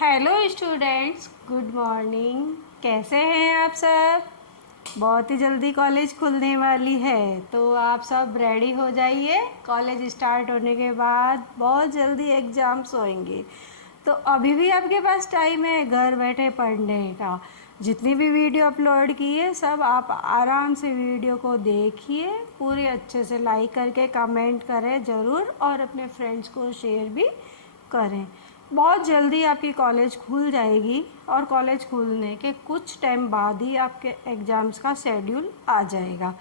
Hello students, good morning. कैसे हैं आप सब? बहुत ही जल्दी कॉलेज खुलने वाली है, तो आप सब रेडी हो जाइए। कॉलेज स्टार्ट होने के बाद बहुत जल्दी एग्ज़ाम्स होंगे, तो अभी भी आपके पास टाइम है घर बैठे पढ़ने का। जितनी भी वीडियो अपलोड की है सब आप आराम से वीडियो को देखिए, पूरे अच्छे से लाइक करके कमेंट करें ज़रूर, और अपने फ्रेंड्स को शेयर भी करें। बहुत जल्दी आपकी कॉलेज खुल जाएगी और कॉलेज खुलने के कुछ टाइम बाद ही आपके एग्ज़ाम्स का शेड्यूल आ जाएगा।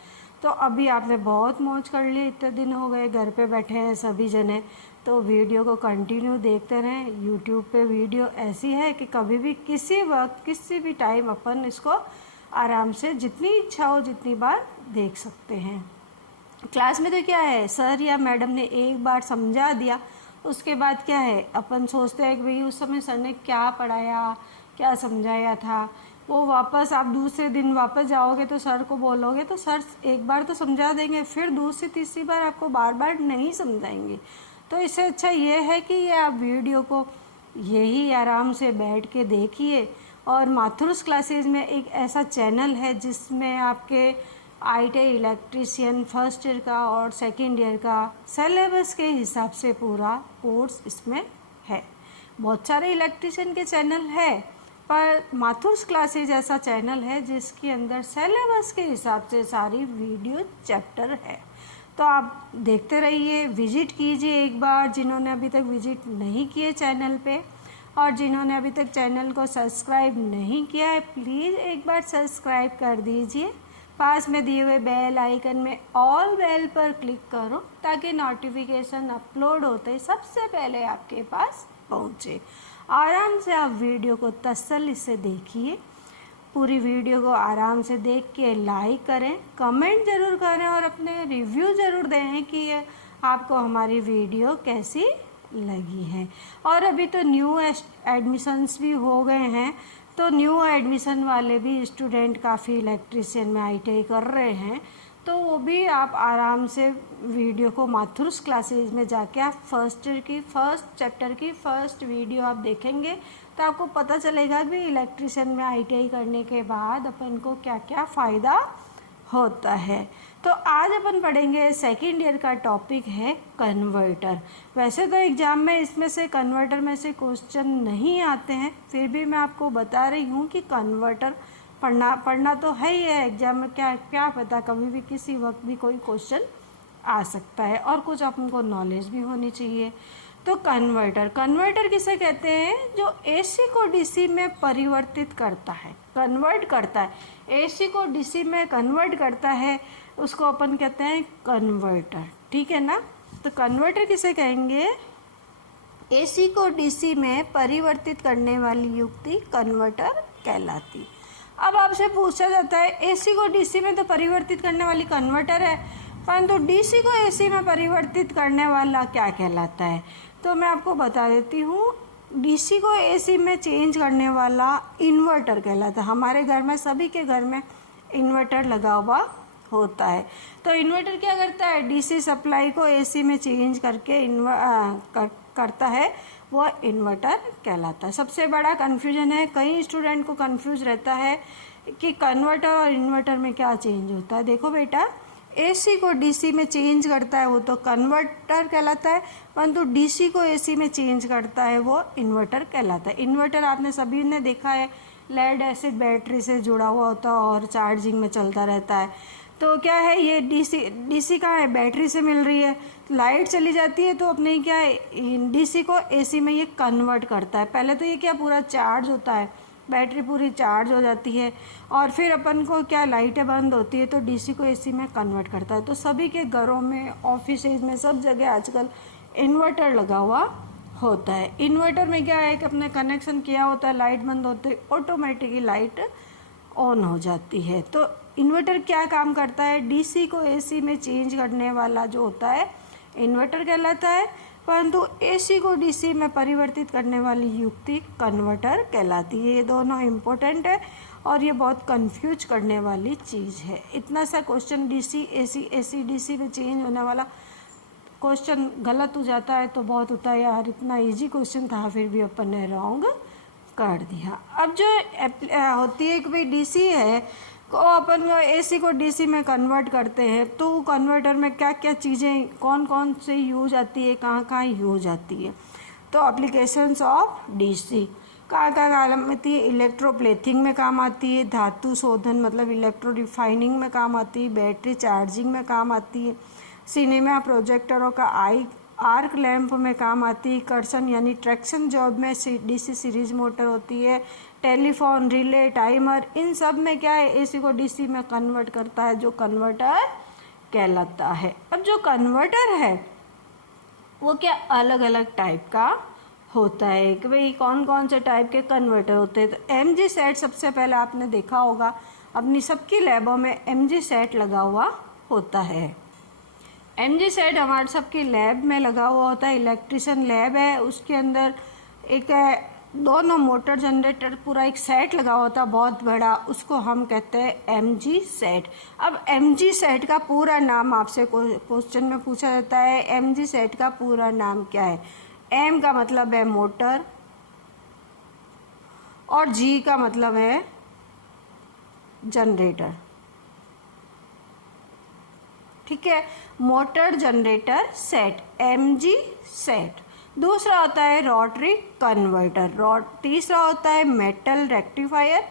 तो अभी आपने बहुत मौज कर ली, इतने दिन हो गए घर पे बैठे हैं सभी जने, तो वीडियो को कंटिन्यू देखते रहें। यूट्यूब पे वीडियो ऐसी है कि कभी भी किसी वक्त किसी भी टाइम अपन इसको आराम से जितनी इच्छा हो जितनी बार देख सकते हैं। क्लास में तो क्या है, सर या मैडम ने एक बार समझा दिया, उसके बाद क्या है अपन सोचते हैं कि भाई उस समय सर ने क्या पढ़ाया, क्या समझाया था, वो वापस आप दूसरे दिन वापस जाओगे तो सर को बोलोगे तो सर एक बार तो समझा देंगे, फिर दूसरी तीसरी बार आपको बार बार नहीं समझाएंगे। तो इससे अच्छा ये है कि ये आप वीडियो को यही आराम से बैठ के देखिए। और माथुर्स क्लासेज में एक ऐसा चैनल है जिसमें आपके ITI इलेक्ट्रीशियन फर्स्ट ईयर का और सेकेंड ईयर का सिलेबस के हिसाब से पूरा कोर्स इसमें है। बहुत सारे इलेक्ट्रीशियन के चैनल है, पर माथुर्स क्लासेज ऐसा चैनल है जिसके अंदर सिलेबस के हिसाब से सारी वीडियो चैप्टर है। तो आप देखते रहिए, विजिट कीजिए एक बार जिन्होंने अभी तक विजिट नहीं किए चैनल पे, और जिन्होंने अभी तक चैनल को सब्सक्राइब नहीं किया है प्लीज़ एक बार सब्सक्राइब कर दीजिए। पास में दिए हुए बेल आइकन में ऑल बेल पर क्लिक करो ताकि नोटिफिकेशन अपलोड होते सबसे पहले आपके पास पहुंचे। आराम से आप वीडियो को तसल्ली से देखिए, पूरी वीडियो को आराम से देख के लाइक करें, कमेंट ज़रूर करें और अपने रिव्यू ज़रूर दें कि ये आपको हमारी वीडियो कैसी लगी है। और अभी तो न्यू एडमिशन्स भी हो गए हैं, तो न्यू एडमिशन वाले भी स्टूडेंट काफ़ी इलेक्ट्रीशियन में ITI कर रहे हैं, तो वो भी आप आराम से वीडियो को माथुर्स क्लासेज में जाके आप फर्स्ट ईयर की फर्स्ट चैप्टर की फर्स्ट वीडियो आप देखेंगे तो आपको पता चलेगा कि इलेक्ट्रीशियन में ITI करने के बाद अपन को क्या क्या फ़ायदा होता है। तो आज अपन पढ़ेंगे सेकेंड ईयर का टॉपिक है कन्वर्टर। वैसे तो एग्ज़ाम में इसमें से कन्वर्टर में से क्वेश्चन नहीं आते हैं, फिर भी मैं आपको बता रही हूँ कि कन्वर्टर पढ़ना तो है ही है। एग्ज़ाम में क्या क्या पता कभी भी किसी वक्त भी कोई क्वेश्चन आ सकता है, और कुछ अपन को नॉलेज भी होनी चाहिए। तो कन्वर्टर किसे कहते हैं? जो AC को DC में परिवर्तित करता है, कन्वर्ट करता है, AC को DC में कन्वर्ट करता है, उसको अपन कहते हैं कन्वर्टर। ठीक है ना? तो कन्वर्टर किसे कहेंगे? AC को DC में परिवर्तित करने वाली युक्ति कन्वर्टर कहलाती। अब आपसे पूछा जाता है AC को DC में तो परिवर्तित करने वाली कन्वर्टर है, परंतु DC को AC में परिवर्तित करने वाला क्या कहलाता है? तो मैं आपको बता देती हूँ, DC को AC में चेंज करने वाला इन्वर्टर कहलाता है। हमारे घर में सभी के घर में इन्वर्टर लगा हुआ होता है। तो इन्वर्टर क्या करता है? DC सप्लाई को AC में चेंज करके करता है, वो इन्वर्टर कहलाता है। सबसे बड़ा कन्फ्यूजन है, कई स्टूडेंट को कन्फ्यूज रहता है कि कन्वर्टर और इन्वर्टर में क्या चेंज होता है। देखो बेटा, AC को DC में चेंज करता है वो तो कन्वर्टर कहलाता है, परंतु DC को AC में चेंज करता है वो इन्वर्टर कहलाता है। इन्वर्टर आपने सभी ने देखा है, लेड एसिड बैटरी से जुड़ा हुआ होता है और चार्जिंग में चलता रहता है। तो क्या है, ये DC कहाँ है? बैटरी से मिल रही है, लाइट चली जाती है तो अपने क्या है, DC को AC में ये कन्वर्ट करता है। पहले तो ये क्या पूरा चार्ज होता है, बैटरी पूरी चार्ज हो जाती है, और फिर अपन को क्या लाइटें बंद होती है तो DC को AC में कन्वर्ट करता है। तो सभी के घरों में, ऑफिसेज में, सब जगह आजकल इन्वर्टर लगा हुआ होता है। इन्वर्टर में क्या है कि अपने कनेक्शन किया होता है, लाइट बंद होती है, ऑटोमेटिकली लाइट ऑन हो जाती है। तो इन्वर्टर क्या काम करता है? DC को AC में चेंज करने वाला जो होता है इन्वर्टर कहलाता है, परंतु AC को DC में परिवर्तित करने वाली युक्ति कन्वर्टर कहलाती है। ये दोनों इम्पोर्टेंट है और ये बहुत कंफ्यूज करने वाली चीज़ है। इतना सा question DC AC AC DC में चेंज होने वाला क्वेश्चन गलत हो जाता है तो बहुत होता है यार, इतना इजी क्वेश्चन था फिर भी अपन ने रॉन्ग कर दिया। अब जो होती है कि भाई डीसी है को अपन एसी को डीसी में कन्वर्ट करते हैं, तो कन्वर्टर में क्या क्या चीज़ें कौन कौन से यूज आती है, कहाँ कहाँ यूज आती है। तो एप्लीकेशंस ऑफ डीसी कहाँ काम आती है, इलेक्ट्रोप्लेथिंग में काम आती है, धातु शोधन मतलब इलेक्ट्रो रिफाइनिंग में काम आती है, बैटरी चार्जिंग में काम आती है, सिनेमा प्रोजेक्टरों का आई आर्क लैंप में काम आती है, कर्षण यानी ट्रैक्शन जॉब में डीसी सीरीज मोटर होती है, टेलीफोन, रिले, टाइमर, इन सब में क्या है एसी को डीसी में कन्वर्ट करता है, जो कन्वर्टर कहलाता है। अब जो कन्वर्टर है वो क्या अलग अलग टाइप का होता है कि भाई कौन कौन से टाइप के कन्वर्टर होते हैं। तो एमजी सेट सबसे पहले आपने देखा होगा अपनी सबकी लैबों में एमजी सेट लगा हुआ होता है। एमजी सेट हमारे सबकी लैब में लगा हुआ होता है, इलेक्ट्रिशियन लैब है, उसके अंदर एक दोनों मोटर जनरेटर पूरा एक सेट लगा होता है बहुत बड़ा, उसको हम कहते हैं एमजी सेट। अब एमजी सेट का पूरा नाम आपसे क्वेश्चन में पूछा जाता है, एमजी सेट का पूरा नाम क्या है। एम का मतलब है मोटर और जी का मतलब है जनरेटर, ठीक है, motor generator set MG set. दूसरा होता है रोटरी कन्वर्टर, तीसरा होता है मेटल रेक्टिफायर,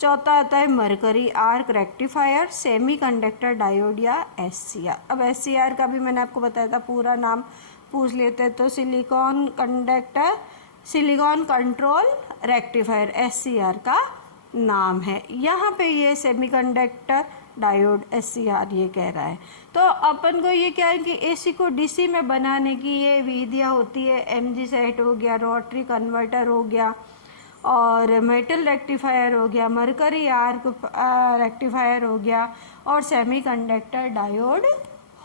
चौथा होता है mercury arc rectifier, semiconductor diode या एससीआर। अब एससीआर का भी मैंने आपको बताया था, पूरा नाम पूछ लेते हैं तो सिलिकॉन कंट्रोल रेक्टिफायर एससीआर का नाम है। यहाँ पे ये सेमीकंडक्टर डायोड एससीआर ये कह रहा है। तो अपन को ये क्या है कि एसी को डीसी में बनाने की ये विधियाँ होती है, एमजी सेट हो गया, रोटरी कन्वर्टर हो गया, और मेटल रेक्टिफायर हो गया, मरकरी आर्क रेक्टिफायर हो गया, और सेमीकंडक्टर डायोड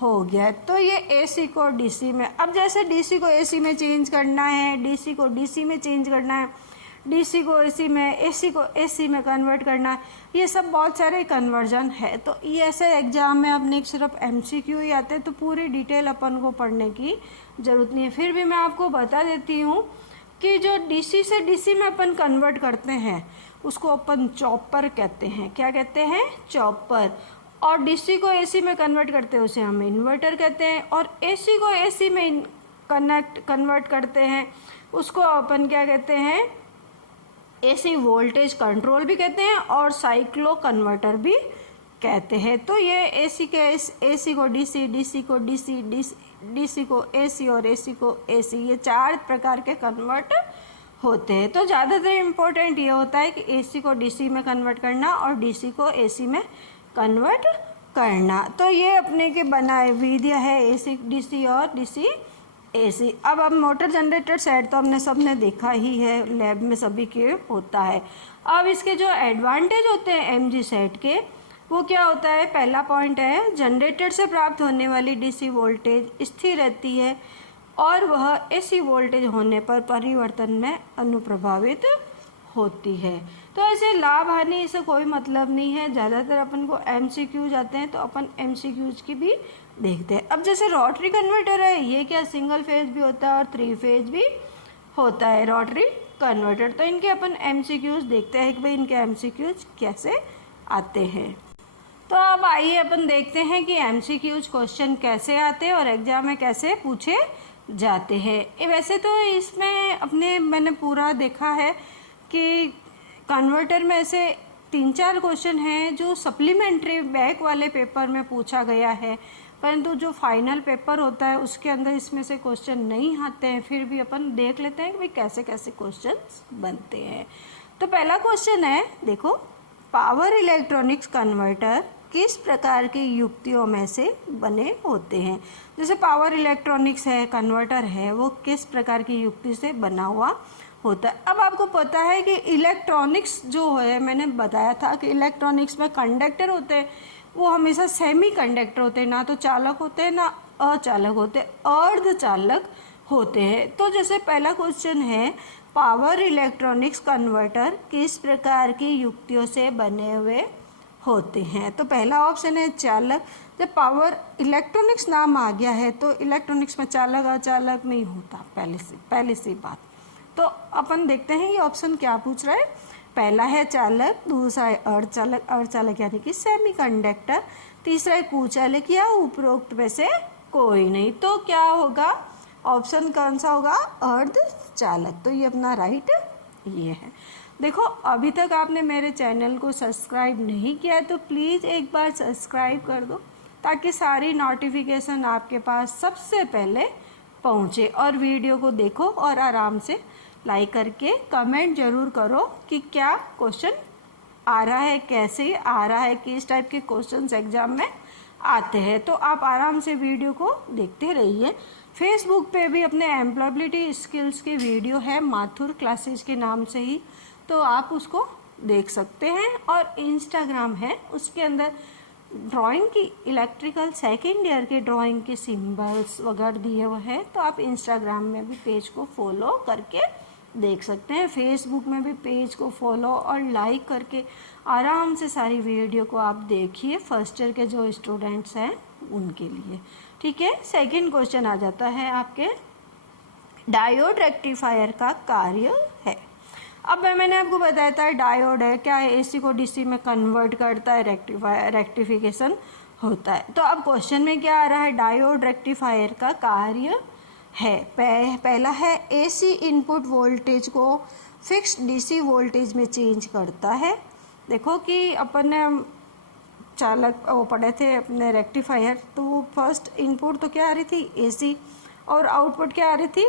हो गया। तो ये एसी को डीसी में, अब जैसे डीसी को एसी में चेंज करना है, डीसी को डीसी में चेंज करना है, डीसी को एसी में, एसी को एसी में कन्वर्ट करना है, ये सब बहुत सारे कन्वर्जन है। तो ये ऐसे एग्जाम में अपने सिर्फ एमसीक्यू ही आते हैं, तो पूरी डिटेल अपन को पढ़ने की ज़रूरत नहीं है। फिर भी मैं आपको बता देती हूँ कि जो डीसी से डीसी में अपन कन्वर्ट करते हैं उसको अपन चॉपर कहते हैं। क्या कहते हैं? चॉपर। और डीसी को एसी में कन्वर्ट करते हैं उसे हम इन्वर्टर कहते हैं, और एसी को एसी में कन्वर्ट करते हैं उसको अपन क्या कहते हैं? एसी वोल्टेज कंट्रोल भी कहते हैं और साइक्लो कन्वर्टर भी कहते हैं। तो ये एसी को डीसी, डीसी को डीसी, डीसी को एसी और एसी को एसी, ये 4 प्रकार के कन्वर्ट होते हैं। तो ज़्यादातर इम्पोर्टेंट ये होता है कि एसी को डीसी में कन्वर्ट करना और डीसी को एसी में कन्वर्ट करना। तो ये अपने के बनाए विधियाँ है एसी डीसी और डीसी एसी। अब मोटर जनरेटर सेट तो हमने सबने देखा ही है, लैब में सभी के होता है। अब इसके जो एडवांटेज होते हैं एमजी सेट के, वो क्या होता है? पहला पॉइंट है जनरेटर से प्राप्त होने वाली डीसी वोल्टेज स्थिर रहती है और वह एसी वोल्टेज होने पर परिवर्तन में अनुप्रभावित होती है। तो ऐसे लाभ हानि से कोई मतलब नहीं है। ज़्यादातर अपन को एमसीक्यूज आते हैं तो अपन एमसीक्यूज की भी देखते हैं। अब जैसे रोटरी कन्वर्टर है, ये क्या सिंगल फेज भी होता है और 3 फेज भी होता है रोटरी कन्वर्टर। तो इनके अपन एमसीक्यूज देखते हैं कि भाई इनके एमसीक्यूज कैसे आते हैं। तो अब आइए अपन देखते हैं कि एमसीक्यूज क्वेश्चन कैसे आते हैं और एग्जाम में कैसे पूछे जाते हैं। वैसे तो इसमें मैंने पूरा देखा है कि कन्वर्टर में ऐसे 3-4 क्वेश्चन हैं जो सप्लीमेंट्री बैक वाले पेपर में पूछा गया है, परंतु जो फाइनल पेपर होता है उसके अंदर इसमें से क्वेश्चन नहीं आते हैं। फिर भी अपन देख लेते हैं कि भाई कैसे कैसे क्वेश्चन बनते हैं। तो पहला क्वेश्चन है, देखो, पावर इलेक्ट्रॉनिक्स कन्वर्टर किस प्रकार की युक्तियों में से बने होते हैं? जैसे पावर इलेक्ट्रॉनिक्स है, कन्वर्टर है, वो किस प्रकार की युक्ति से बना हुआ होता है। अब आपको पता है कि इलेक्ट्रॉनिक्स जो है, मैंने बताया था कि इलेक्ट्रॉनिक्स में कंडक्टर होते हैं, वो हमेशा सेमी कंडक्टर होते हैं, ना तो चालक होते हैं ना अचालक होते हैं, अर्धचालक होते हैं। तो जैसे पहला क्वेश्चन है, पावर इलेक्ट्रॉनिक्स कन्वर्टर किस प्रकार की युक्तियों से बने हुए होते हैं? तो पहला ऑप्शन है चालक। जब पावर इलेक्ट्रॉनिक्स नाम आ गया है तो इलेक्ट्रॉनिक्स में चालक अचालक नहीं होता, पहले सी बात। तो अपन देखते हैं ये ऑप्शन क्या पूछ रहा है। पहला है चालक, दूसरा है अर्धचालक, अर्धचालक यानी कि सेमीकंडक्टर, तीसरा है कुचालक या उपरोक्त में से कोई नहीं। तो क्या होगा, ऑप्शन कौन सा होगा, अर्धचालक। तो ये अपना राइट ये है। देखो अभी तक आपने मेरे चैनल को सब्सक्राइब नहीं किया है तो प्लीज़ एक बार सब्सक्राइब कर दो ताकि सारी नोटिफिकेशन आपके पास सबसे पहले पहुँचे। और वीडियो को देखो और आराम से लाइक करके कमेंट ज़रूर करो कि क्या क्वेश्चन आ रहा है, कैसे आ रहा है, किस टाइप के क्वेश्चंस एग्जाम में आते हैं। तो आप आराम से वीडियो को देखते रहिए। फेसबुक पे भी अपने एम्प्लॉयबिलिटी स्किल्स के वीडियो है माथुर क्लासेज के नाम से ही, तो आप उसको देख सकते हैं। और इंस्टाग्राम है, उसके अंदर ड्राइंग की इलेक्ट्रिकल सेकेंड ईयर के ड्राइंग के सिंबल्स वगैरह दिए हुए हैं, तो आप इंस्टाग्राम में भी पेज को फॉलो करके देख सकते हैं। फेसबुक में भी पेज को फॉलो और लाइक करके आराम से सारी वीडियो को आप देखिए, फर्स्ट ईयर के जो स्टूडेंट्स हैं उनके लिए। ठीक है, सेकंड क्वेश्चन आ जाता है आपके, डायोड रेक्टिफायर का कार्य है। अब मैंने आपको बताया था डायोड है क्या है, एसी को डीसी में कन्वर्ट करता है, रेक्टिफिकेशन होता है। तो अब क्वेश्चन में क्या आ रहा है, डायोड रेक्टिफायर का कार्य है। पहला है एसी इनपुट वोल्टेज को फिक्स डीसी वोल्टेज में चेंज करता है। देखो कि अपन ने चालक वो पढ़े थे अपने रेक्टिफायर, तो फर्स्ट इनपुट तो क्या आ रही थी, एसी, और आउटपुट क्या आ रही थी,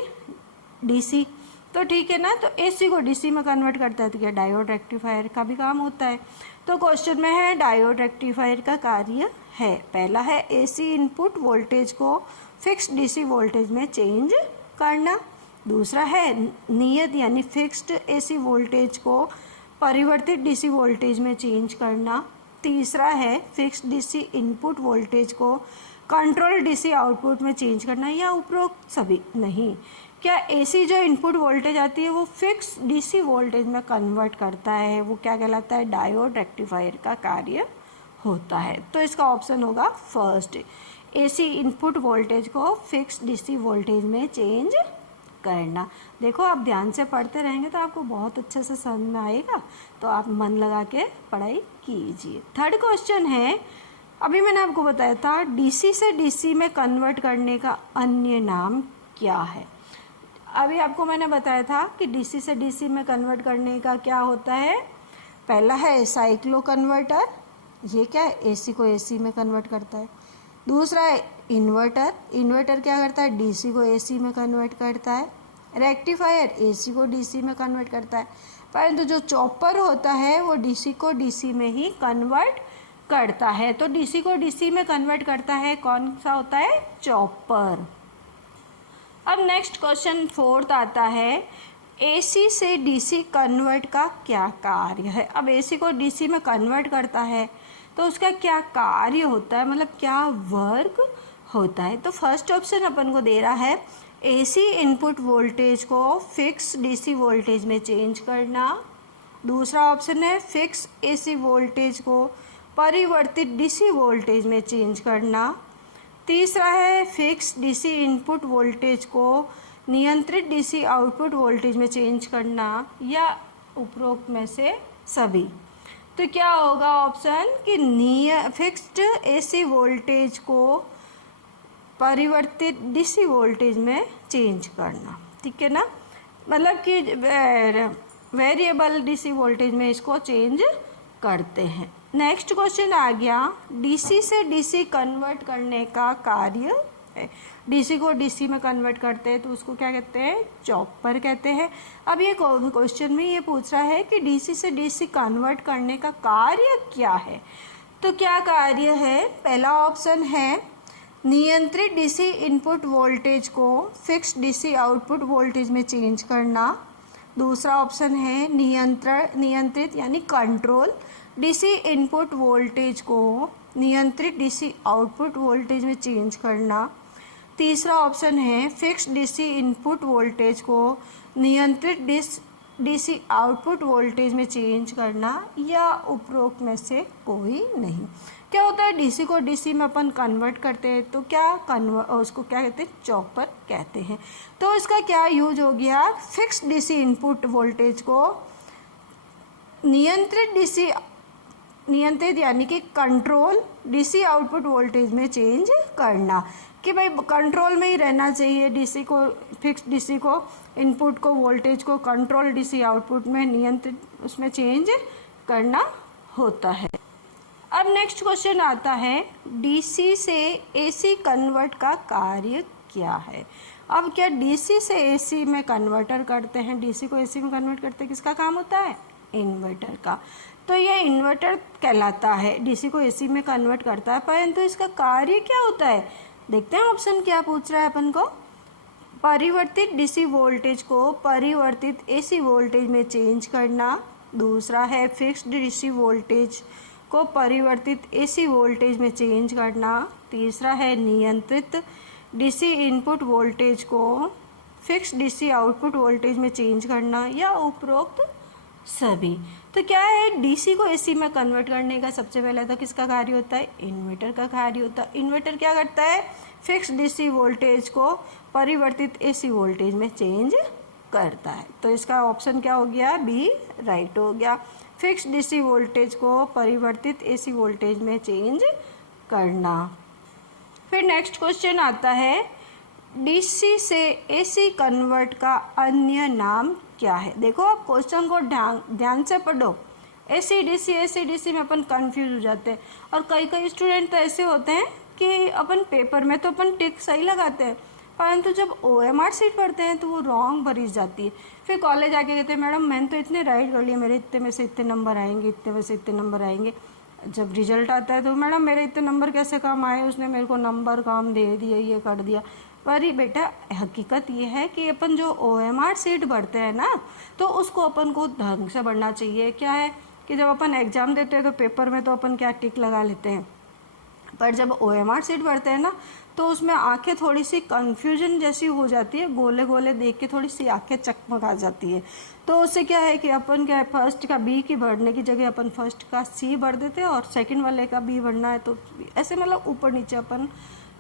डीसी। तो ठीक है ना, तो एसी को डीसी में कन्वर्ट करता है, तो क्या डायोड रेक्टिफायर का भी काम होता है। तो क्वेश्चन में है डायोड रेक्टिफायर का कार्य है। पहला है एसी इनपुट वोल्टेज को फिक्स डीसी वोल्टेज में चेंज करना, दूसरा है नियत यानी फिक्स्ड एसी वोल्टेज को परिवर्तित डीसी वोल्टेज में चेंज करना, तीसरा है फिक्स्ड डीसी इनपुट वोल्टेज को कंट्रोल डीसी आउटपुट में चेंज करना, या उपरोक्त सभी नहीं। क्या एसी जो इनपुट वोल्टेज आती है वो फिक्स डीसी वोल्टेज में कन्वर्ट करता है, वो क्या कहलाता है, डायोड रेक्टिफायर का कार्य होता है। तो इसका ऑप्शन होगा फर्स्ट, एसी इनपुट वोल्टेज को फिक्स डीसी वोल्टेज में चेंज करना। देखो आप ध्यान से पढ़ते रहेंगे तो आपको बहुत अच्छे से समझ में आएगा, तो आप मन लगा के पढ़ाई कीजिए। थर्ड क्वेश्चन है, अभी मैंने आपको बताया था डीसी से डीसी में कन्वर्ट करने का अन्य नाम क्या है। अभी आपको मैंने बताया था कि डीसी से डीसी में कन्वर्ट करने का क्या होता है, पहला है साइक्लो कन्वर्टर, ये क्या है, एसी को एसी में कन्वर्ट करता है। दूसरा है इन्वर्टर, इन्वर्टर क्या करता है, डीसी को एसी में कन्वर्ट करता है। रेक्टिफायर एसी को डीसी में कन्वर्ट करता है, परंतु जो चॉपर होता है वो डीसी को डीसी में ही कन्वर्ट करता है। तो डीसी को डीसी में कन्वर्ट करता है कौन सा होता है, चॉपर। अब नेक्स्ट क्वेश्चन फोर्थ आता है, एसी से डीसी कन्वर्ट का क्या कार्य है। अब एसी को डीसी में कन्वर्ट करता है तो उसका क्या कार्य होता है, मतलब क्या वर्क होता है। तो फर्स्ट ऑप्शन अपन को दे रहा है एसी इनपुट वोल्टेज को फिक्स डीसी वोल्टेज में चेंज करना, दूसरा ऑप्शन है फिक्स एसी वोल्टेज को परिवर्तित डीसी वोल्टेज में चेंज करना, तीसरा है फिक्स डीसी इनपुट वोल्टेज को नियंत्रित डीसी आउटपुट वोल्टेज में चेंज करना, या उपरोक्त में से सभी। तो क्या होगा ऑप्शन कि फिक्स्ड एसी वोल्टेज को परिवर्तित डीसी वोल्टेज में चेंज करना, ठीक है ना, मतलब कि वेरिएबल डीसी वोल्टेज में इसको चेंज करते हैं। नेक्स्ट क्वेश्चन आ गया, डीसी से डीसी कन्वर्ट करने का कार्य है। डीसी को डीसी में कन्वर्ट करते हैं तो उसको क्या कहते हैं, चॉपर कहते हैं। अब ये क्वेश्चन में ये पूछ रहा है कि डीसी से डीसी कन्वर्ट करने का कार्य क्या है। तो क्या कार्य है, पहला ऑप्शन है नियंत्रित डीसी इनपुट वोल्टेज को फिक्स डीसी आउटपुट वोल्टेज में चेंज करना, दूसरा ऑप्शन है नियंत्रित यानी कंट्रोल डीसी इनपुट वोल्टेज को नियंत्रित डीसी आउटपुट वोल्टेज में चेंज करना, तीसरा ऑप्शन है फिक्स डीसी इनपुट वोल्टेज को नियंत्रित डीसी आउटपुट वोल्टेज में चेंज करना या उपरोक्त में से कोई नहीं। क्या होता है, डीसी को डीसी में अपन कन्वर्ट करते हैं तो उसको क्या कहते हैं, चॉपर कहते हैं। तो इसका क्या यूज हो गया, फिक्स डीसी इनपुट वोल्टेज को नियंत्रित यानी कि कंट्रोल डीसी आउटपुट वोल्टेज में चेंज करना, कि भाई कंट्रोल में ही रहना चाहिए डीसी को, फिक्स डीसी को इनपुट को वोल्टेज को कंट्रोल डीसी आउटपुट में नियंत्रित उसमें चेंज करना होता है। अब नेक्स्ट क्वेश्चन आता है, डीसी से एसी कन्वर्ट का कार्य क्या है। अब क्या डीसी से एसी में कन्वर्टर करते हैं, डीसी को एसी में कन्वर्ट करते हैं, किसका काम होता है, इन्वर्टर का। तो ये इन्वर्टर कहलाता है, डीसी को एसी में कन्वर्ट करता है, परंतु इसका कार्य क्या होता है, देखते हैं ऑप्शन क्या पूछ रहा है अपन को। परिवर्तित डीसी वोल्टेज को परिवर्तित एसी वोल्टेज में चेंज करना, दूसरा है फिक्स्ड डीसी वोल्टेज को परिवर्तित एसी वोल्टेज में चेंज करना, तीसरा है नियंत्रित डीसी इनपुट वोल्टेज को फिक्स्ड डीसी आउटपुट वोल्टेज में चेंज करना या उपरोक्त सभी। तो क्या है, डीसी को एसी में कन्वर्ट करने का सबसे पहले तो किसका कार्य होता है, इन्वर्टर का कार्य होता है। इन्वर्टर क्या करता है, फिक्स डीसी वोल्टेज को परिवर्तित एसी वोल्टेज में चेंज करता है। तो इसका ऑप्शन क्या हो गया, बी राइट हो गया, फिक्स डीसी वोल्टेज को परिवर्तित एसी वोल्टेज में चेंज करना। फिर नेक्स्ट क्वेश्चन आता है, डीसी से एसी कन्वर्ट का अन्य नाम क्या है। देखो आप क्वेश्चन को ध्यान से पढ़ो, एसी डीसी में अपन कंफ्यूज हो जाते हैं, और कई स्टूडेंट तो ऐसे होते हैं कि अपन पेपर में तो अपन टिक सही लगाते हैं, परंतु जब OMR शीट पढ़ते हैं तो वो रॉन्ग भरी जाती है। फिर कॉलेज आके कहते हैं मैडम मैंने तो इतने राइट कर लिए, मेरे इतने में से इतने नंबर आएंगे, इतने में से इतने नंबर आएंगे। जब रिजल्ट आता है तो मैडम मेरे इतने नंबर कैसे कम आए, उसने मेरे को नंबर कम दे दिया, ये कर दिया। पर बेटा हकीकत ये है कि अपन जो OMR शीट भरते हैं ना, तो उसको अपन को ढंग से भरना चाहिए। क्या है कि जब अपन एग्ज़ाम देते हैं तो पेपर में तो अपन क्या टिक लगा लेते हैं, पर जब OMR शीट भरते हैं ना तो उसमें आंखें थोड़ी सी कन्फ्यूजन जैसी हो जाती है, गोले गोले देख के थोड़ी सी आंखें चकमका जाती है। तो उससे क्या है कि अपन क्या है, फर्स्ट का B की भरने की जगह अपन फर्स्ट का C भर देते हैं, और सेकंड वाले का B भरना है तो ऐसे मतलब ऊपर नीचे अपन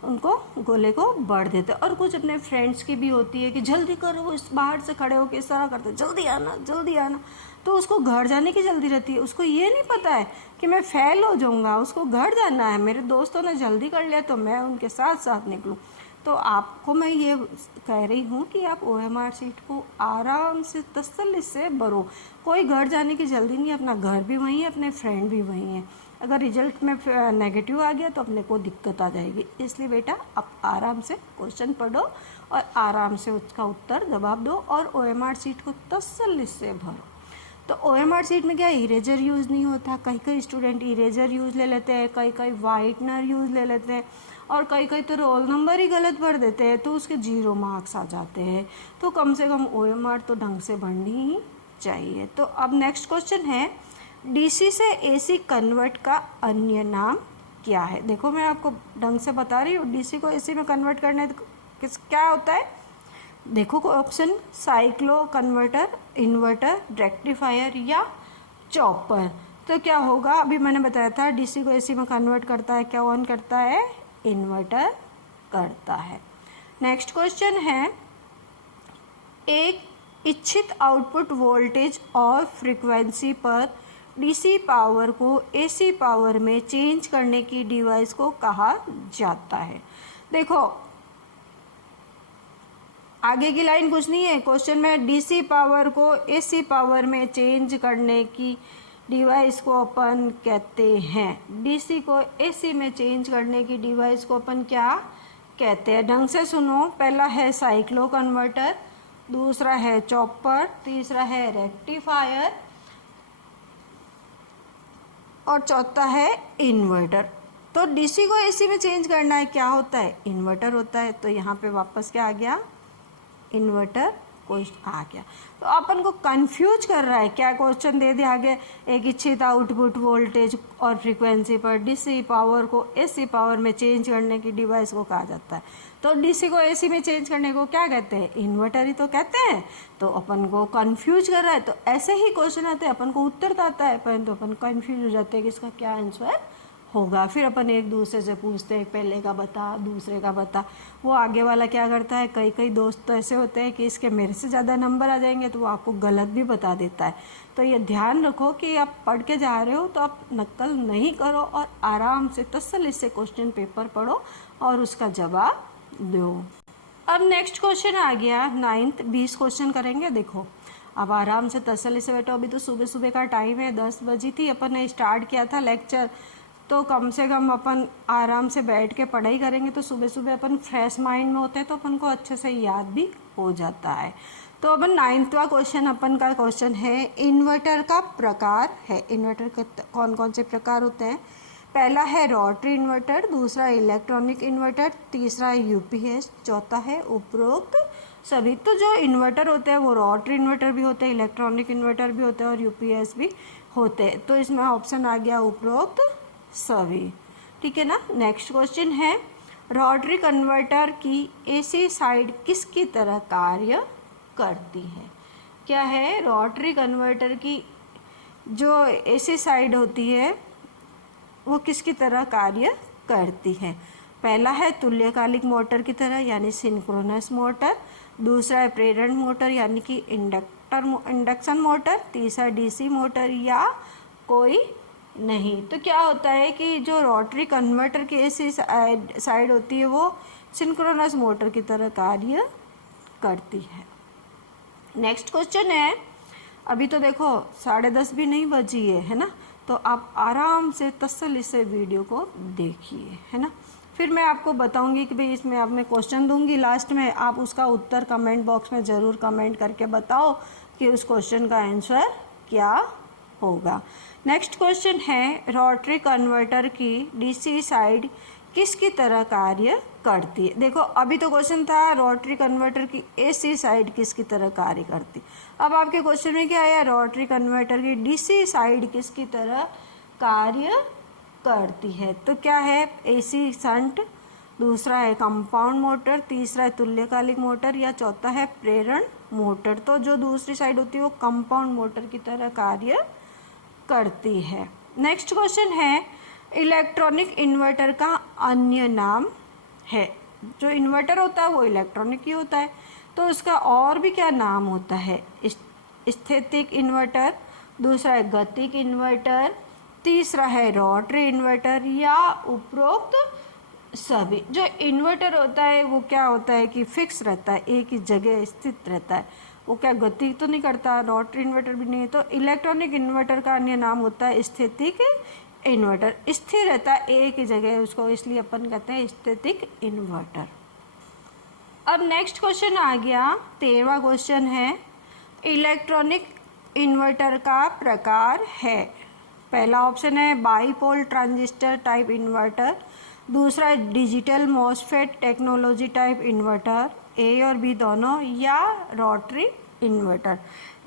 उनको गोले को बढ़ देते हैं। और कुछ अपने फ्रेंड्स की भी होती है कि जल्दी करो, वो इस बाहर से खड़े होकर इस तरह करते, जल्दी आना जल्दी आना। तो उसको घर जाने की जल्दी रहती है, उसको ये नहीं पता है कि मैं फेल हो जाऊंगा, उसको घर जाना है। मेरे दोस्तों ने जल्दी कर लिया तो मैं उनके साथ साथ निकलूं। तो आपको मैं ये कह रही हूँ कि आप OMR शीट को आराम से तसल्ली से भरो, कोई घर जाने की जल्दी नहीं, अपना घर भी वहीं है, अपने फ्रेंड भी वहीं है। अगर रिजल्ट में नेगेटिव आ गया तो अपने को दिक्कत आ जाएगी। इसलिए बेटा आप आराम से क्वेश्चन पढ़ो और आराम से उसका उत्तर जवाब दो, और OMR शीट को तसल्ली से भरो। तो OMR शीट में क्या इरेजर यूज़ नहीं होता, कई स्टूडेंट इरेजर यूज़ ले लेते हैं, कई वाइटनर यूज़ ले लेते हैं, और कई तो रोल नंबर ही गलत भर देते हैं, तो उसके 0 मार्क्स आ जाते हैं। तो कम से कम OMR तो ढंग से भरनी ही चाहिए। तो अब नेक्स्ट क्वेश्चन है, DC से AC कन्वर्ट का अन्य नाम क्या है। देखो मैं आपको ढंग से बता रही हूँ, DC को AC में कन्वर्ट करने क्या होता है। देखो option, cyclo converter, inverter, rectifier या चॉपर। तो क्या होगा, अभी मैंने बताया था DC को AC में कन्वर्ट करता है, क्या ऑन करता है, इन्वर्टर करता है। नेक्स्ट क्वेश्चन है, एक इच्छित आउटपुट वोल्टेज और फ्रीक्वेंसी पर DC पावर को AC पावर में चेंज करने की डिवाइस को कहा जाता है। देखो आगे की लाइन कुछ नहीं है, क्वेश्चन में DC पावर को AC पावर में चेंज करने की डिवाइस को अपन कहते हैं, DC को AC में चेंज करने की डिवाइस को अपन क्या कहते हैं। ढंग से सुनो, पहला है साइक्लो कन्वर्टर, दूसरा है चॉपर, तीसरा है रेक्टिफायर और चौथा है इन्वर्टर। तो DC को AC में चेंज करना है, क्या होता है, इन्वर्टर होता है। तो यहाँ पे वापस क्या आ गया, इन्वर्टर क्वेश्चन आ गया। तो अपन को कंफ्यूज कर रहा है, क्या क्वेश्चन दे दिया आगे, एक इच्छित आउटपुट वोल्टेज और फ्रीक्वेंसी पर डीसी पावर को एसी पावर में चेंज करने की डिवाइस को कहा जाता है। तो डीसी को एसी में चेंज करने को क्या कहते हैं, इन्वर्टर ही तो कहते हैं। तो अपन को कंफ्यूज कर रहा है, तो ऐसे ही क्वेश्चन आते हैं, अपन को उत्तर तो आता है परंतु अपन कंफ्यूज हो जाते हैं कि इसका क्या आंसर होगा। फिर अपन एक दूसरे से पूछते हैं, पहले का बता, दूसरे का बता। वो आगे वाला क्या करता है, कई कई दोस्त तो ऐसे होते हैं कि इसके मेरे से ज़्यादा नंबर आ जाएंगे तो वो आपको गलत भी बता देता है। तो ये ध्यान रखो कि आप पढ़ के जा रहे हो तो आप नकल नहीं करो और आराम से तसल्ली से क्वेश्चन पेपर पढ़ो और उसका जवाब दो। अब नेक्स्ट क्वेश्चन आ गया 9th, 20 क्वेश्चन करेंगे। देखो अब आराम से तसल्ली से बैठो। अभी तो सुबह सुबह का टाइम है, 10 बजी थी, अपन ने स्टार्ट किया था लेक्चर, तो कम से कम अपन आराम से बैठ के पढ़ाई करेंगे तो सुबह सुबह अपन फ्रेश माइंड में होते हैं तो अपन को अच्छे से याद भी हो जाता है। तो अपन 9वां क्वेश्चन अपन का क्वेश्चन है, इन्वर्टर का प्रकार है। इन्वर्टर के कौन कौन से प्रकार होते हैं। पहला है रोटरी इन्वर्टर, दूसरा इलेक्ट्रॉनिक इन्वर्टर, तीसरा यूपीएस, चौथा है उपरोक्त सभी। तो जो इन्वर्टर होते हैं वो रोटरी इन्वर्टर भी होते हैं, इलेक्ट्रॉनिक इन्वर्टर भी होते हैं और यूपीएस भी होते हैं। तो इसमें ऑप्शन आ गया उपरोक्त सभी, ठीक है ना। नेक्स्ट क्वेश्चन है, रोटरी कन्वर्टर की एसी साइड किसकी तरह कार्य करती है। क्या है, रोटरी कन्वर्टर की जो एसी साइड होती है वो किसकी तरह कार्य करती है। पहला है तुल्यकालिक मोटर की तरह यानी सिंक्रोनस मोटर, दूसरा है प्रेरण मोटर यानी कि इंडक्शन मोटर, तीसरा डीसी मोटर या कोई नहीं। तो क्या होता है कि जो रोटरी कन्वर्टर की एसी साइड होती है वो सिंक्रोनस मोटर की तरह कार्य करती है। नेक्स्ट क्वेश्चन है, अभी तो देखो 10:30 भी नहीं बजी है ना, तो आप आराम से तसल्ली से वीडियो को देखिए, है ना। फिर मैं आपको बताऊंगी कि भाई इसमें अब मैं क्वेश्चन दूंगी लास्ट में, आप उसका उत्तर कमेंट बॉक्स में ज़रूर कमेंट करके बताओ कि उस क्वेश्चन का आंसर क्या होगा। नेक्स्ट क्वेश्चन है, रोटरी कन्वर्टर की डीसी साइड किसकी तरह कार्य करती है। देखो अभी तो क्वेश्चन था रोटरी कन्वर्टर की एसी साइड किसकी तरह कार्य करती, अब आपके क्वेश्चन में क्या आया, रोटरी कन्वर्टर की डीसी साइड किसकी तरह कार्य करती है। तो क्या है, एसी शंट, दूसरा है कंपाउंड मोटर, तीसरा है तुल्यकालिक मोटर या चौथा है प्रेरण मोटर। तो जो दूसरी साइड होती है वो कंपाउंड मोटर की तरह कार्य करती है। नेक्स्ट क्वेश्चन है, इलेक्ट्रॉनिक इन्वर्टर का अन्य नाम है। जो इन्वर्टर होता है वो इलेक्ट्रॉनिक ही होता है, तो उसका और भी क्या नाम होता है। स्थैतिक इन्वर्टर, दूसरा है गतिक इन्वर्टर, तीसरा है रोटरी इन्वर्टर या उपरोक्त सभी। जो इन्वर्टर होता है वो क्या होता है कि फिक्स रहता है, एक ही जगह स्थित रहता है, वो क्या गति तो नहीं करता, रोटरी इन्वर्टर भी नहीं है। तो इलेक्ट्रॉनिक इन्वर्टर का अन्य नाम होता है स्थैतिक इन्वर्टर, स्थिर रहता है एक ही जगह उसको, इसलिए अपन कहते हैं स्थैतिक इन्वर्टर। अब नेक्स्ट क्वेश्चन आ गया 13वां क्वेश्चन है, इलेक्ट्रॉनिक इन्वर्टर का प्रकार है। पहला ऑप्शन है बाईपोल ट्रांजिस्टर टाइप इन्वर्टर, दूसरा है digital MOSFET technology type inverter, A और बी दोनों, या रोटरी इन्वर्टर।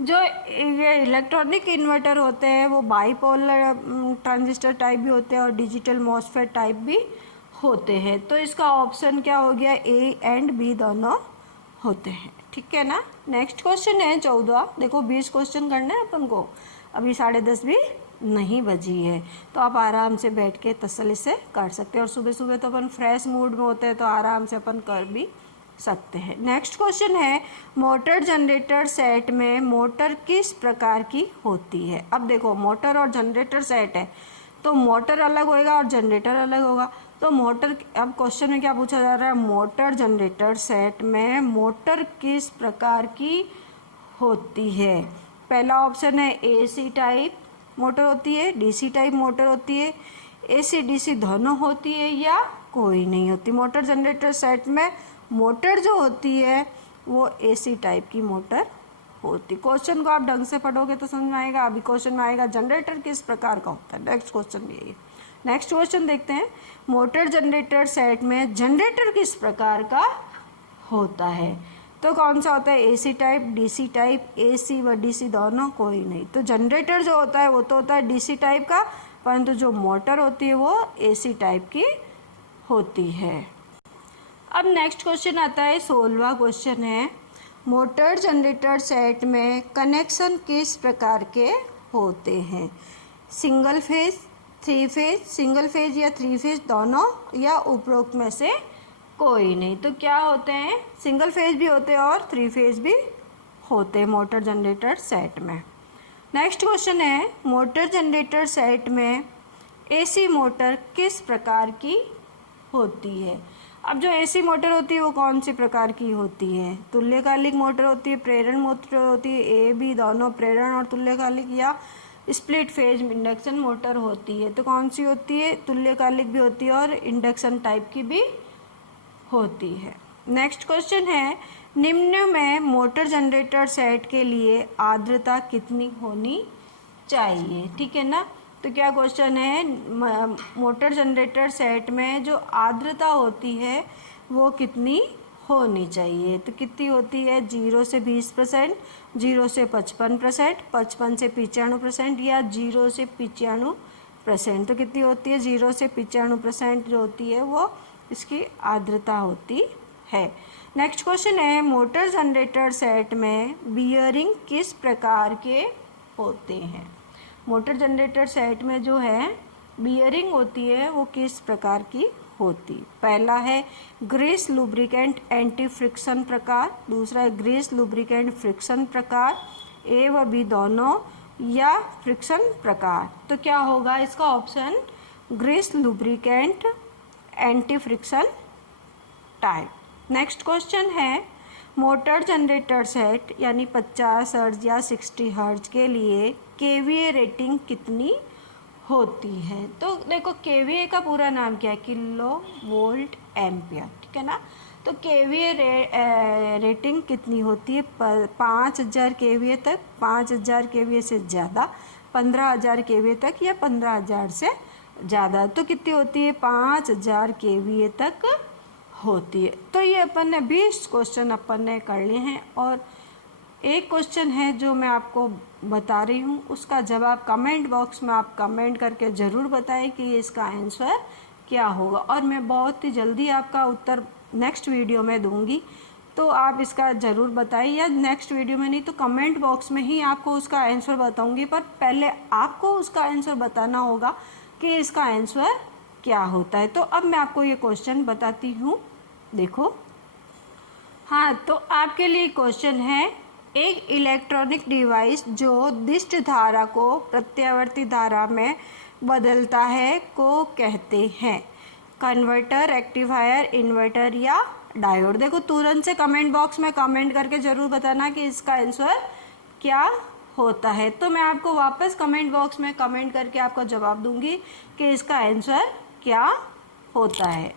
जो ये इलेक्ट्रॉनिक इन्वर्टर होते हैं वो बाईपोल ट्रांजिस्टर टाइप भी होते हैं और डिजिटल मॉसफेट टाइप भी होते हैं। तो इसका ऑप्शन क्या हो गया, ए एंड बी दोनों होते हैं, ठीक है ना। नेक्स्ट क्वेश्चन है 14। देखो 20 क्वेश्चन करने हैं अपन को, अभी 10:30 भी नहीं बजी है, तो आप आराम से बैठ के तसल्ली से कर सकते हैं। और सुबह सुबह तो अपन फ्रेश मूड में होते हैं तो आराम से अपन कर भी सकते हैं। नेक्स्ट क्वेश्चन है, मोटर जनरेटर सेट में मोटर किस प्रकार की होती है। अब देखो मोटर और जनरेटर सेट है तो मोटर अलग होएगा और जनरेटर अलग होगा। तो मोटर, अब क्वेश्चन में क्या पूछा जा रहा है, मोटर जनरेटर सेट में मोटर किस प्रकार की होती है। पहला ऑप्शन है एसी टाइप मोटर होती है, डीसी टाइप मोटर होती है, एसी डीसी दोनों होती है या कोई नहीं होती। मोटर जनरेटर सेट में मोटर जो होती है वो एसी टाइप की मोटर होती। क्वेश्चन को आप ढंग से पढ़ोगे तो समझ में आएगा। अभी क्वेश्चन में आएगा जनरेटर किस प्रकार का होता है, नेक्स्ट क्वेश्चन भी यही। नेक्स्ट क्वेश्चन देखते हैं, मोटर जनरेटर सेट में जनरेटर किस प्रकार का होता है। तो कौन सा होता है, AC type, DC type, AC व डीसी दोनों, कोई नहीं। तो जनरेटर जो होता है वो तो होता है डीसी टाइप का, परंतु जो मोटर होती है वो एसी टाइप की होती है। अब नेक्स्ट क्वेश्चन आता है, 16वां क्वेश्चन है, मोटर जनरेटर सेट में कनेक्शन किस प्रकार के होते हैं? Single phase, three phase, single phase या थ्री फेज दोनों, या उपरोक्त में से कोई नहीं। तो क्या होते हैं, सिंगल फेज भी होते हैं और थ्री फेज भी होते हैं मोटर जनरेटर सेट में। नेक्स्ट क्वेश्चन है, मोटर जनरेटर सेट में एसी मोटर किस प्रकार की होती है? अब जो एसी मोटर होती है वो कौन सी प्रकार की होती है? तुल्यकालिक मोटर होती है, प्रेरण मोटर होती है, ए बी दोनों, प्रेरण और तुल्यकालिक, या स्प्लिट फेज इंडक्शन मोटर होती है। तो कौन सी होती है? तुल्यकालिक भी होती है और इंडक्शन टाइप की भी होती है। नेक्स्ट क्वेश्चन है, निम्न में मोटर जनरेटर सेट के लिए आर्द्रता कितनी होनी चाहिए? ठीक है ना। तो क्या क्वेश्चन है, मोटर जनरेटर सेट में जो आर्द्रता होती है वो कितनी होनी चाहिए? तो कितनी होती है? 0 से 20%, 0 से 55%, 55 से 95% या 0 से 95%। तो कितनी होती है? 0 से 95% जो होती है वो इसकी आर्द्रता होती है। नेक्स्ट क्वेश्चन है, मोटर जनरेटर सेट में बियरिंग किस प्रकार के होते हैं? मोटर जनरेटर सेट में जो है बियरिंग होती है वो किस प्रकार की होती? पहला है ग्रीस लुब्रिकेंट एंटी फ्रिक्शन प्रकार, दूसरा है ग्रीस लुब्रिकेंट फ्रिक्शन प्रकार, ए व बी दोनों, या फ्रिक्शन प्रकार। तो क्या होगा इसका option? Grease lubricant anti friction type. Next question है, मोटर जनरेटर सेट यानी 50 हर्ट्ज या 60 हर्ट्ज के लिए केवीए रेटिंग कितनी होती है? तो देखो केवीए का पूरा नाम क्या है? किलो वोल्ट एम्पियर, ठीक है ना। तो केवीए रेटिंग कितनी होती है? 5000 केवीए तक, 5000 केवीए से ज़्यादा, 15000 केवीए तक, या 15000 से ज़्यादा। तो कितनी होती है? 5000 केवीए तक होती है। तो ये अपन ने 20 क्वेश्चन अपन ने कर लिए हैं, और एक क्वेश्चन है जो मैं आपको बता रही हूँ, उसका जवाब कमेंट बॉक्स में आप कमेंट करके ज़रूर बताएं कि इसका आंसर क्या होगा, और मैं बहुत ही जल्दी आपका उत्तर नेक्स्ट वीडियो में दूंगी। तो आप इसका ज़रूर बताइए, या नेक्स्ट वीडियो में नहीं तो कमेंट बॉक्स में ही आपको उसका आंसर बताऊंगी, पर पहले आपको उसका आंसर बताना होगा कि इसका आंसर क्या होता है। तो अब मैं आपको ये क्वेश्चन बताती हूँ, देखो। हाँ, तो आपके लिए क्वेश्चन है, एक इलेक्ट्रॉनिक डिवाइस जो दिष्ट धारा को प्रत्यावर्ती धारा में बदलता है को कहते हैं? कन्वर्टर, रेक्टिफायर, इन्वर्टर या डायोड? देखो तुरंत से कमेंट बॉक्स में कमेंट करके ज़रूर बताना कि इसका आंसर क्या होता है। तो मैं आपको वापस कमेंट बॉक्स में कमेंट करके आपको जवाब दूंगी कि इसका आंसर क्या होता है।